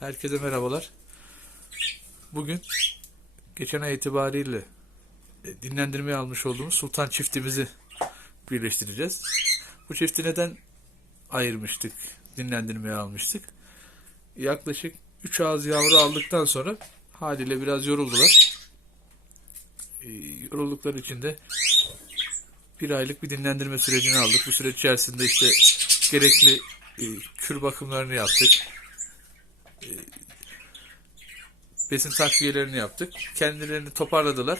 Herkese merhabalar. Bugün geçen ay itibariyle e, dinlendirmeye almış olduğumuz sultan çiftimizi birleştireceğiz. Bu çifti neden ayırmıştık, dinlendirmeye almıştık? Yaklaşık 3 ağız yavru aldıktan sonra haliyle biraz yoruldular. E, Yoruldukları için de bir aylık bir dinlendirme sürecini aldık. Bu süreç içerisinde işte gerekli e, kür bakımlarını yaptık. E, besin takviyelerini yaptık. Kendilerini toparladılar.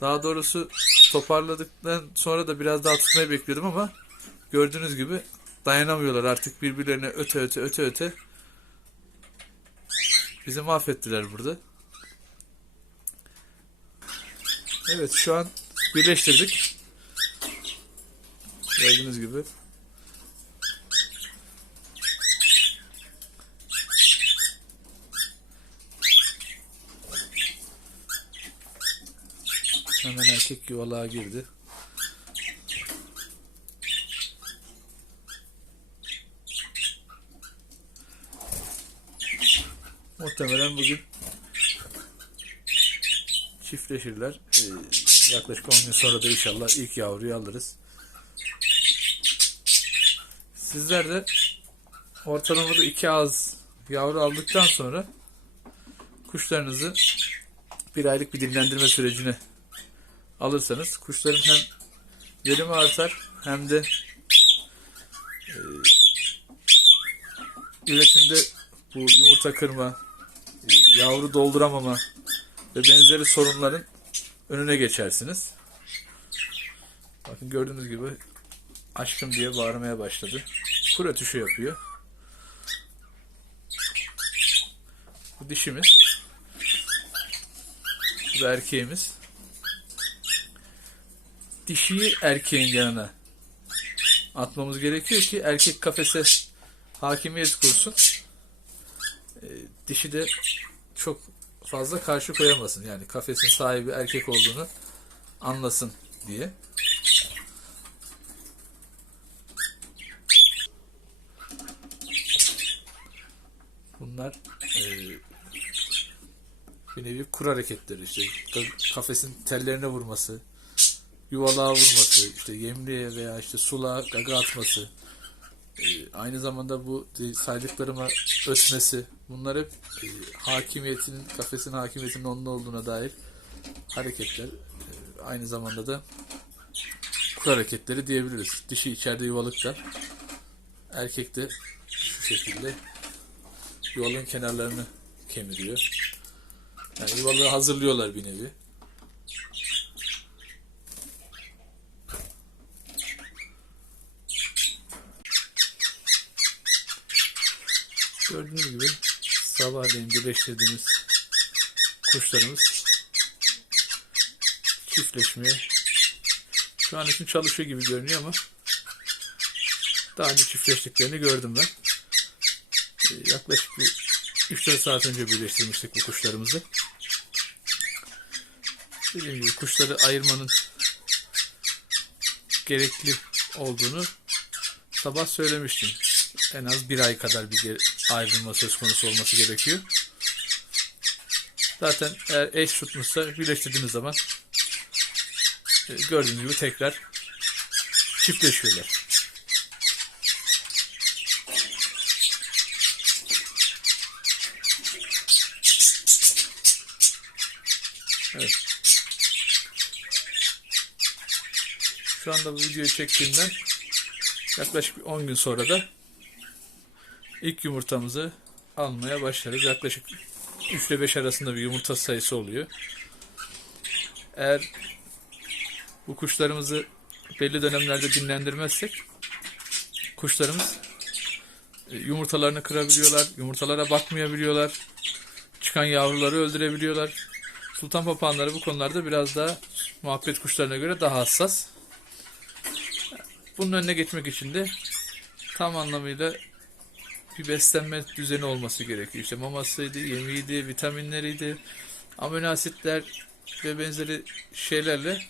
Daha doğrusu toparladıktan sonra da biraz daha tutmayı bekliyordum ama gördüğünüz gibi dayanamıyorlar artık birbirlerine öte öte öte öte. Bizi mahvettiler burada. Evet şu an birleştirdik. Gördüğünüz gibi. Hemen erkek yuvalığa girdi. Muhtemelen bugün çiftleşirler. Ee, yaklaşık 10 gün sonra da inşallah ilk yavruyu alırız. Sizler de ortalamada iki ağız yavru aldıktan sonra kuşlarınızı bir aylık bir dinlendirme sürecine alırsanız kuşların hem verimi artar hem de e, üretimde bu yumurta kırma, e, yavru dolduramama ve benzeri sorunların önüne geçersiniz. Bakın gördüğünüz gibi aşkım diye bağırmaya başladı. Kur ötüşü yapıyor. Bu dişimiz. Bu da erkeğimiz. Dişiyi erkeğin yanına atmamız gerekiyor ki erkek kafese hakimiyet kursun. Ee, dişi de çok fazla karşı koyamasın. Yani kafesin sahibi erkek olduğunu anlasın diye. Bunlar e, bir nevi kur hareketleri işte Ka- kafesin tellerine vurması, yuvalığa vurması, işte yemliğe veya işte sulağa gaga atması, e, aynı zamanda bu saydıklarıma ötmesi, bunlar hep e, hakimiyetinin, kafesin hakimiyetinin onun olduğuna dair hareketler. E, aynı zamanda da kur hareketleri diyebiliriz. Dişi içeride yuvalıkta, erkek de şu şekilde yuvalığın kenarlarını kemiriyor. Yani yuvalığı hazırlıyorlar bir nevi. Gördüğünüz gibi sabahleyin birleştirdiğimiz kuşlarımız çiftleşmeye şu an için çalışıyor gibi görünüyor ama daha önce çiftleştiklerini gördüm ben. Ee, yaklaşık bir 3-4 saat önce birleştirmiştik bu kuşlarımızı. Dediğim gibi kuşları ayırmanın gerekli olduğunu sabah söylemiştim. En az bir ay kadar bir ayrılma söz konusu olması gerekiyor. Zaten eğer eş tutmuşsa birleştirdiğiniz zaman e, gördüğünüz gibi tekrar çiftleşiyorlar. Evet. Şu anda bu videoyu çektiğimden yaklaşık bir 10 gün sonra da ilk yumurtamızı almaya başlarız. Yaklaşık 3 ile 5 arasında bir yumurta sayısı oluyor. Eğer bu kuşlarımızı belli dönemlerde dinlendirmezsek kuşlarımız e, yumurtalarını kırabiliyorlar, yumurtalara bakmayabiliyorlar, çıkan yavruları öldürebiliyorlar. Sultan papağanları bu konularda biraz daha muhabbet kuşlarına göre daha hassas. Bunun önüne geçmek için de tam anlamıyla bir beslenme düzeni olması gerekiyor. İşte mamasıydı, yemeğiydi, vitaminleriydi, amino asitler ve benzeri şeylerle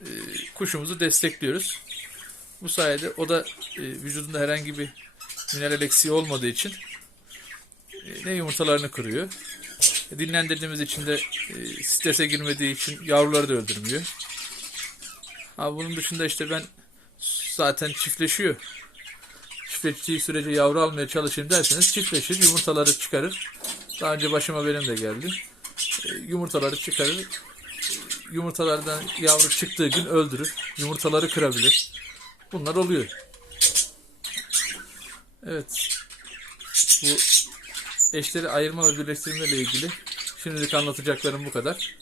e, kuşumuzu destekliyoruz. Bu sayede o da e, vücudunda herhangi bir mineral eksiği olmadığı için e, ne yumurtalarını kırıyor. E, Dinlendirdiğimiz için de e, strese girmediği için yavruları da öldürmüyor. Ha, bunun dışında işte ben zaten çiftleşiyor. Çiftleştiği sürece yavru almaya çalışayım derseniz çiftleşir, yumurtaları çıkarır. Daha önce başıma benim de geldi. E, yumurtaları çıkarır. Yumurtalardan yavru çıktığı gün öldürür. Yumurtaları kırabilir. Bunlar oluyor. Evet. Bu eşleri ayırma ve birleştirme ile ilgili şimdilik anlatacaklarım bu kadar.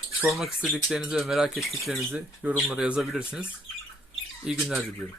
Sormak istediklerinizi ve merak ettiklerinizi yorumlara yazabilirsiniz. İyi günler diliyorum.